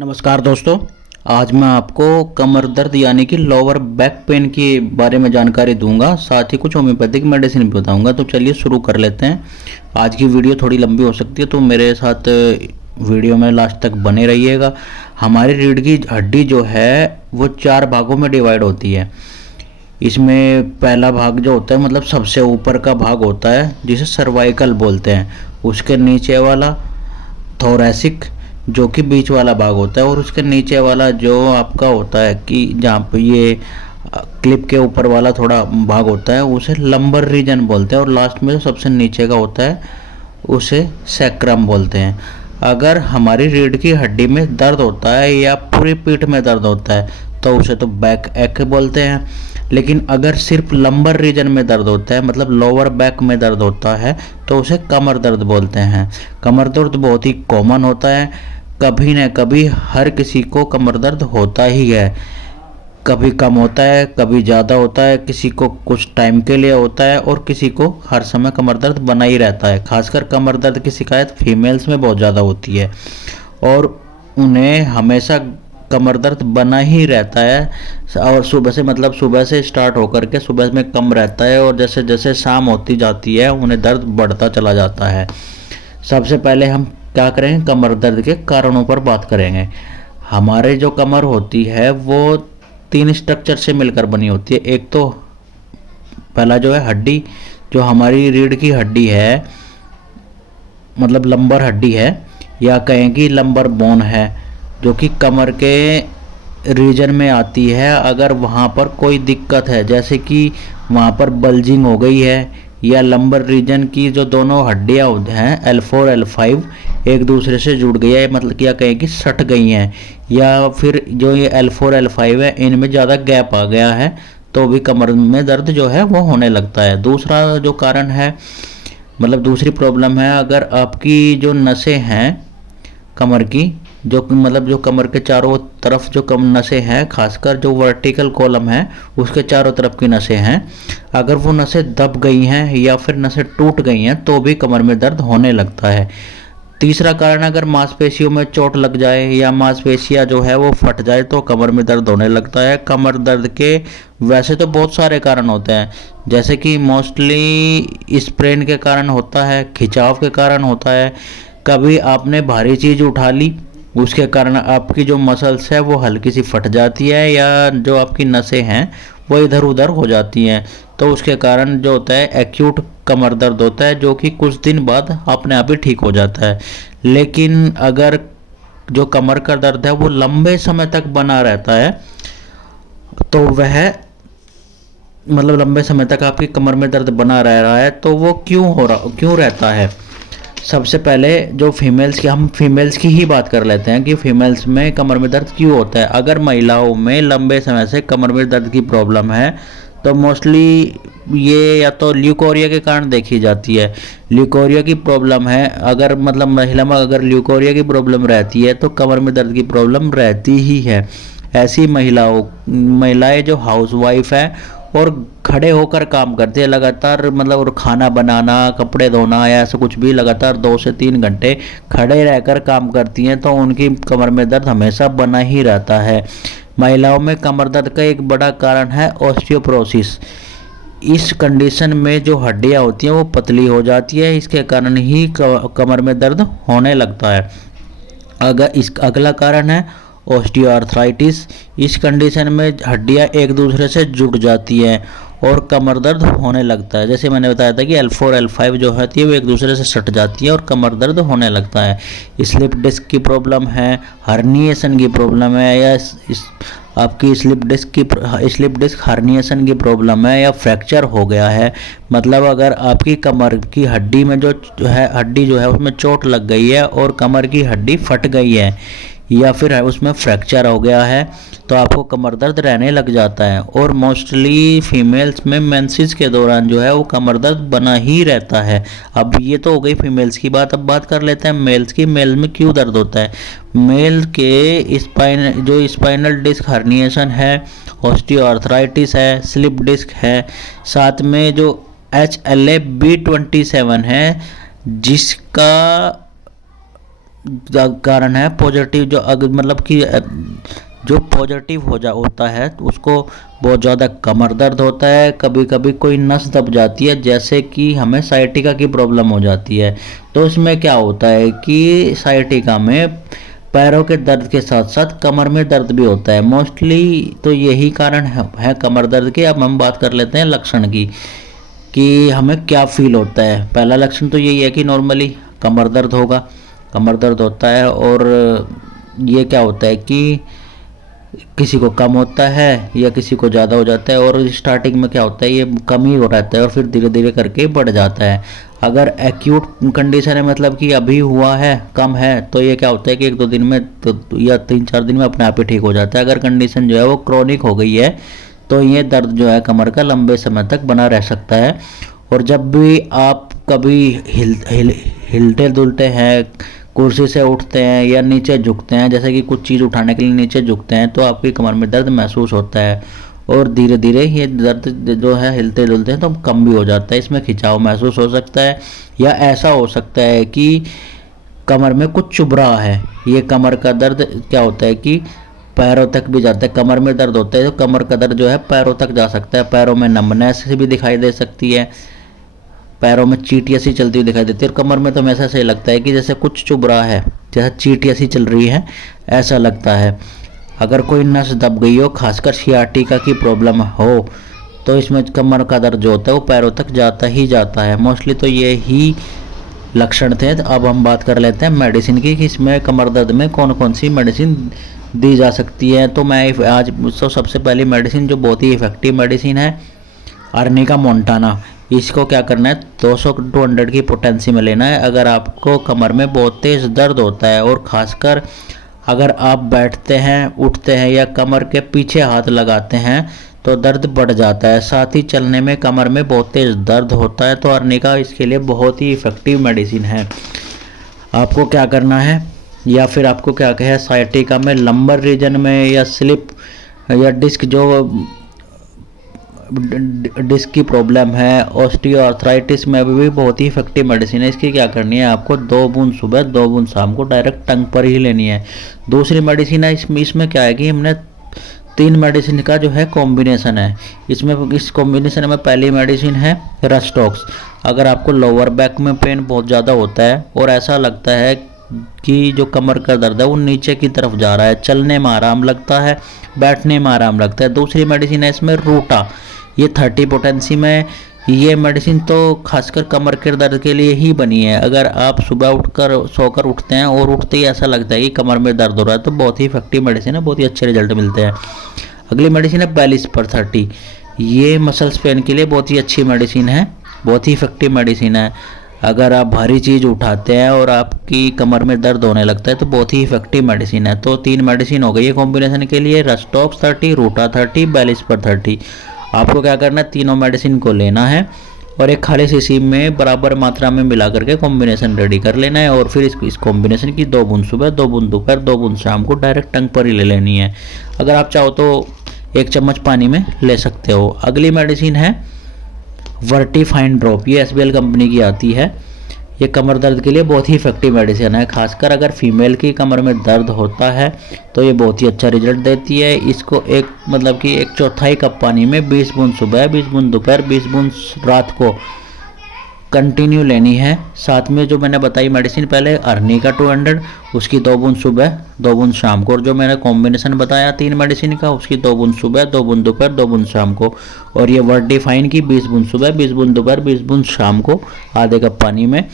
नमस्कार दोस्तों। आज मैं आपको कमर दर्द यानी कि लोअर बैक पेन के बारे में जानकारी दूंगा, साथ ही कुछ होम्योपैथिक मेडिसिन भी बताऊंगा। तो चलिए शुरू कर लेते हैं। आज की वीडियो थोड़ी लंबी हो सकती है, तो मेरे साथ वीडियो में लास्ट तक बने रहिएगा। हमारी रीढ़ की हड्डी जो है वो 4 भागों में डिवाइड होती है। इसमें पहला भाग जो होता है मतलब सबसे ऊपर का भाग होता है जिसे सर्वाइकल बोलते हैं। उसके नीचे वाला थोरैसिक जो कि बीच वाला भाग होता है, और उसके नीचे वाला जो आपका होता है कि जहाँ पे ये क्लिप के ऊपर वाला थोड़ा भाग होता है उसे लंबर रीजन बोलते हैं, और लास्ट में जो सबसे नीचे का होता है उसे सैक्रम बोलते हैं। अगर हमारी रीढ़ की हड्डी में दर्द होता है या पूरी पीठ में दर्द होता है तो उसे तो बैक एक बोलते हैं। लेकिन अगर सिर्फ लंबर रीजन में दर्द होता है मतलब लोअर बैक में दर्द होता है तो उसे कमर दर्द बोलते हैं। कमर दर्द बहुत ही कॉमन होता है, कभी न कभी हर किसी को कमर दर्द होता ही है। कभी कम होता है, कभी ज़्यादा होता है, किसी को कुछ टाइम के लिए होता है और किसी को हर समय कमर दर्द बना ही रहता है। खासकर कमर दर्द की शिकायत फीमेल्स में बहुत ज़्यादा होती है और उन्हें हमेशा कमर दर्द बना ही रहता है। और सुबह से मतलब सुबह से स्टार्ट होकर के सुबह में कम रहता है और जैसे जैसे शाम होती जाती है उन्हें दर्द बढ़ता चला जाता है। सबसे पहले हम क्या करेंगे, कमर दर्द के कारणों पर बात करेंगे। हमारे जो कमर होती है वो 3 स्ट्रक्चर से मिलकर बनी होती है। एक तो पहला जो है हड्डी, जो हमारी रीढ़ की हड्डी है मतलब लंबर हड्डी है, या कहें कि लंबर बोन है, जो कि कमर के रीजन में आती है। अगर वहाँ पर कोई दिक्कत है जैसे कि वहाँ पर बल्जिंग हो गई है या लंबर रीजन की जो दोनों हड्डियाँ हैं L4 L5 एक दूसरे से जुड़ गई है, मतलब क्या कहें कि सट गई हैं, या फिर जो ये L4 L5 है इनमें ज़्यादा गैप आ गया है तो भी कमर में दर्द जो है वो होने लगता है। दूसरा जो कारण है मतलब दूसरी प्रॉब्लम है, अगर आपकी जो नसें हैं कमर की, जो मतलब जो कमर के चारों तरफ जो कम नसें हैं, खासकर जो वर्टिकल कॉलम है उसके चारों तरफ की नसें हैं, अगर वो नसें दब गई हैं या फिर नसें टूट गई हैं तो भी कमर में दर्द होने लगता है। तीसरा कारण, अगर मांसपेशियों में चोट लग जाए या मांसपेशियां जो है वो फट जाए तो कमर में दर्द होने लगता है। कमर दर्द के वैसे तो बहुत सारे कारण होते हैं, जैसे कि मोस्टली स्प्रेन के कारण होता है, खिंचाव के कारण होता है, कभी आपने भारी चीज़ उठा ली उसके कारण आपकी जो मसल्स है वो हल्की सी फट जाती है, या जो आपकी नसें हैं वो इधर उधर हो जाती हैं, तो उसके कारण जो होता है एक्यूट कमर दर्द होता है, जो कि कुछ दिन बाद अपने आप ही ठीक हो जाता है। लेकिन अगर जो कमर का दर्द है वो लंबे समय तक बना रहता है तो वह मतलब लंबे समय तक आपकी कमर में दर्द बना रह रहा है तो वो क्यों रहता है। सबसे पहले जो हम फीमेल्स की ही बात कर लेते हैं कि फीमेल्स में कमर में दर्द क्यों होता है। अगर महिलाओं में लंबे समय से कमर में दर्द की प्रॉब्लम है तो मोस्टली ये या तो ल्यूकोरिया के कारण देखी जाती है। ल्यूकोरिया की प्रॉब्लम है, अगर मतलब महिला में अगर ल्यूकोरिया की प्रॉब्लम रहती है तो कमर में दर्द की प्रॉब्लम रहती ही है। ऐसी महिलाएं जो हाउसवाइफ है और खड़े होकर काम करती है लगातार, मतलब और खाना बनाना, कपड़े धोना या ऐसा कुछ भी लगातार 2 से 3 घंटे खड़े रहकर काम करती हैं तो उनकी कमर में दर्द हमेशा बना ही रहता है। महिलाओं में कमर दर्द का एक बड़ा कारण है ऑस्टियोपोरोसिस। इस कंडीशन में जो हड्डियां होती हैं वो पतली हो जाती है, इसके कारण ही कमर में दर्द होने लगता है। अगला कारण है ऑस्टियोआर्थराइटिस। इस कंडीशन में हड्डियां एक दूसरे से जुड़ जाती हैं और कमर दर्द होने लगता है। जैसे मैंने बताया था कि L4 L5 जो होती है वो एक दूसरे से सट जाती है और कमर दर्द होने लगता है। स्लिप डिस्क की प्रॉब्लम है, हर्निएशन की प्रॉब्लम है, या आपकी स्लिप डिस्क हर्निएशन की प्रॉब्लम है, या फ्रैक्चर हो गया है, मतलब अगर आपकी कमर की हड्डी में हड्डी जो है उसमें चोट लग गई है और कमर की हड्डी फट गई है या फिर उसमें फ्रैक्चर हो गया है तो आपको कमर दर्द रहने लग जाता है। और मोस्टली फीमेल्स में मेंसेस के दौरान जो है वो कमर दर्द बना ही रहता है। अब ये तो हो गई फीमेल्स की बात, अब बात कर लेते हैं मेल्स की। मेल में क्यों दर्द होता है। मेल के स्पाइनल डिस्क हर्निएशन है, ऑस्टियोआर्थराइटिस है, स्लिप डिस्क है, साथ में जो HLA-B27 है जिसका कारण है पॉजिटिव, जो अगर मतलब कि जो पॉजिटिव होता है तो उसको बहुत ज़्यादा कमर दर्द होता है, कभी कभी कोई नस दब जाती है, जैसे कि हमें साइटिका की प्रॉब्लम हो जाती है। तो इसमें क्या होता है कि साइटिका में पैरों के दर्द के साथ साथ कमर में दर्द भी होता है मोस्टली। तो यही कारण है कमर दर्द के। अब हम बात कर लेते हैं लक्षण की कि हमें क्या फील होता है। पहला लक्षण तो यही है कि नॉर्मली कमर दर्द होगा, कमर दर्द होता है। और ये क्या होता है कि किसी को कम होता है या किसी को ज़्यादा हो जाता है। और स्टार्टिंग में क्या होता है, ये कम ही हो रहता है और फिर धीरे धीरे करके बढ़ जाता है। अगर एक्यूट कंडीशन है, मतलब कि अभी हुआ है, कम है, तो ये क्या होता है कि 1-2 दिन में या 3-4 दिन में अपने आप ही ठीक हो जाता है। अगर कंडीशन जो है वो क्रॉनिक हो गई है तो ये दर्द जो है कमर का लंबे समय तक बना रह सकता है। और जब भी आप कभी हिलते डुलते हैं, कुर्सी से उठते हैं या नीचे झुकते हैं, जैसे कि कुछ चीज़ उठाने के लिए नीचे झुकते हैं, तो आपकी कमर में दर्द महसूस होता है। और धीरे धीरे ये दर्द जो है हिलते डुलते हैं तो कम भी हो जाता है। इसमें खिंचाव महसूस हो सकता है, या ऐसा हो सकता है कि कमर में कुछ चुभ रहा है। ये कमर का दर्द क्या होता है कि पैरों तक भी जाता है। कमर में दर्द होता है तो कमर का दर्द जो है पैरों तक जा सकता है। पैरों में नमनेस भी दिखाई दे सकती है, पैरों में चींटियाँ सी चलती हुई दिखाई देती है। और कमर में तो हमेशा से लगता है कि जैसे कुछ चुभ रहा है, जैसे चींटियाँ सी चल रही है, ऐसा लगता है। अगर कोई नस दब गई हो, खासकर सियाटिका की प्रॉब्लम हो, तो इसमें कमर का दर्द जो होता है वो पैरों तक जाता ही जाता है मोस्टली। तो ये ही लक्षण थे। तो अब हम बात कर लेते हैं मेडिसिन की कि इसमें कमर दर्द में कौन कौन सी मेडिसिन दी जा सकती है। तो मैं आज तो सबसे पहली मेडिसिन जो बहुत ही इफ़ेक्टिव मेडिसिन है, अर्निका मोंटाना। इसको क्या करना है, 200-200 की पोटेंसी में लेना है। अगर आपको कमर में बहुत तेज़ दर्द होता है और ख़ासकर अगर आप बैठते हैं, उठते हैं या कमर के पीछे हाथ लगाते हैं तो दर्द बढ़ जाता है। साथ ही चलने में कमर में बहुत तेज़ दर्द होता है, तो अर्निका इसके लिए बहुत ही इफ़ेक्टिव मेडिसिन है। आपको क्या करना है, या फिर आपको क्या कहे, साइटिका में लंबर रीजन में या स्लिप या डिस्क डिस्क की प्रॉब्लम है, ऑस्टियोआर्थराइटिस में भी बहुत ही इफेक्टिव मेडिसिन है। इसकी क्या करनी है, आपको 2 बूंद सुबह 2 बूंद शाम को डायरेक्ट टंग पर ही लेनी है। दूसरी मेडिसिन है, इसमें क्या है कि हमने 3 मेडिसिन का जो है कॉम्बिनेशन है। इस कॉम्बिनेशन में पहली मेडिसिन है रस्टॉक्स। अगर आपको लोअर बैक में पेन बहुत ज़्यादा होता है और ऐसा लगता है कि जो कमर का दर्द है वो नीचे की तरफ जा रहा है, चलने में आराम लगता है, बैठने में आराम लगता है। दूसरी मेडिसिन है इसमें रूटा, ये 30 पोटेंसी में। ये मेडिसिन तो खासकर कमर के दर्द के लिए ही बनी है। अगर आप सुबह उठकर सोकर उठते हैं और उठते ही ऐसा लगता है कि कमर में दर्द हो रहा है, तो बहुत ही इफेक्टिव मेडिसिन है, बहुत ही अच्छे रिजल्ट मिलते हैं। अगली मेडिसिन है बेलिस पर 30। ये मसल्स पेन के लिए बहुत ही अच्छी मेडिसिन है, बहुत ही इफेक्टिव मेडिसिन है। अगर आप भारी चीज़ उठाते हैं और आपकी कमर में दर्द होने लगता है तो बहुत ही इफेक्टिव मेडिसिन है। तो 3 मेडिसिन हो गई है कॉम्बिनेशन के लिए, रस्टॉक्स 30, रूटा 30, बेलिस पर 30। आपको क्या करना है, तीनों मेडिसिन को लेना है और एक खाली शीशी में बराबर मात्रा में मिला करके कॉम्बिनेशन रेडी कर लेना है। और फिर इस कॉम्बिनेशन की 2 बूंद सुबह, 2 बूंद दोपहर, 2 बूंद शाम को डायरेक्ट टंग पर ही ले लेनी है। अगर आप चाहो तो 1 चम्मच पानी में ले सकते हो। अगली मेडिसिन है वर्टिफाइन ड्रॉप, ये एसबीएल कंपनी की आती है। ये कमर दर्द के लिए बहुत ही इफेक्टिव मेडिसिन है, खासकर अगर फीमेल की कमर में दर्द होता है तो ये बहुत ही अच्छा रिजल्ट देती है। इसको मतलब कि 1/4 कप पानी में 20 बूंद सुबह, 20 बूंद दोपहर, 20 बूंद रात को कंटिन्यू लेनी है। साथ में जो मैंने बताई मेडिसिन पहले अर्निका 200, उसकी 2 बूंद सुबह 2 बूंद शाम को। और जो मैंने कॉम्बिनेशन बताया 3 मेडिसिन का, उसकी 2 बूंद सुबह 2 बूंद दोपहर 2 बूंद शाम को। और ये वर्टिफाइन की 20 बूंद सुबह 20 बूंद दोपहर 20 बूंद शाम को आधे कप पानी में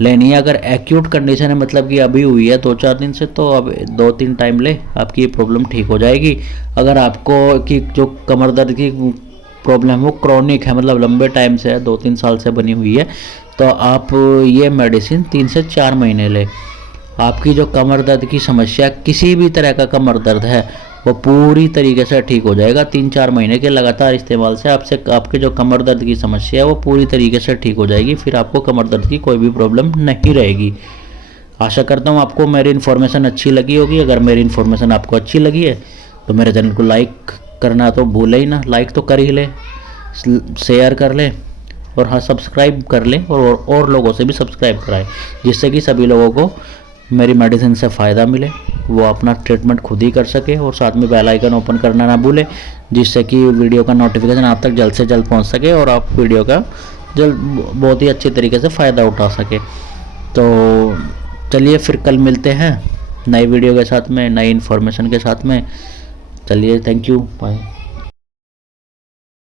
लेनी है। अगर एक्यूट कंडीशन है, मतलब कि अभी हुई है 2-4 दिन से, तो अब 2-3 टाइम ले, आपकी ये प्रॉब्लम ठीक हो जाएगी। अगर आपको कि जो कमर दर्द की प्रॉब्लम वो क्रॉनिक है, मतलब लंबे टाइम से है, 2-3 साल से बनी हुई है, तो आप ये मेडिसिन 3 से 4 महीने लें। आपकी जो कमर दर्द की समस्या, किसी भी तरह का कमर दर्द है, वो पूरी तरीके से ठीक हो जाएगा। 3-4 महीने के लगातार इस्तेमाल से आपके जो कमर दर्द की समस्या है वो पूरी तरीके से ठीक हो जाएगी। फिर आपको कमर दर्द की कोई भी प्रॉब्लम नहीं रहेगी। आशा करता हूँ आपको मेरी इन्फॉर्मेशन अच्छी लगी होगी। अगर मेरी इन्फॉर्मेशन आपको अच्छी लगी है तो मेरे चैनल को लाइक करना तो भूले ही ना, लाइक तो कर ही ले, शेयर कर ले और हाँ सब्सक्राइब कर ले और लोगों से भी सब्सक्राइब कराएं, जिससे कि सभी लोगों को मेरी मेडिसिन से फ़ायदा मिले, वो अपना ट्रीटमेंट खुद ही कर सके, और साथ में बेल आइकन ओपन करना ना भूले, जिससे कि वीडियो का नोटिफिकेशन आप तक जल्द से जल्द पहुंच सके और आप वीडियो का जल्द बहुत ही अच्छे तरीके से फ़ायदा उठा सके। तो चलिए फिर कल मिलते हैं नई वीडियो के साथ में, नई इन्फॉर्मेशन के साथ में। चलिए, थैंक यू, बाय।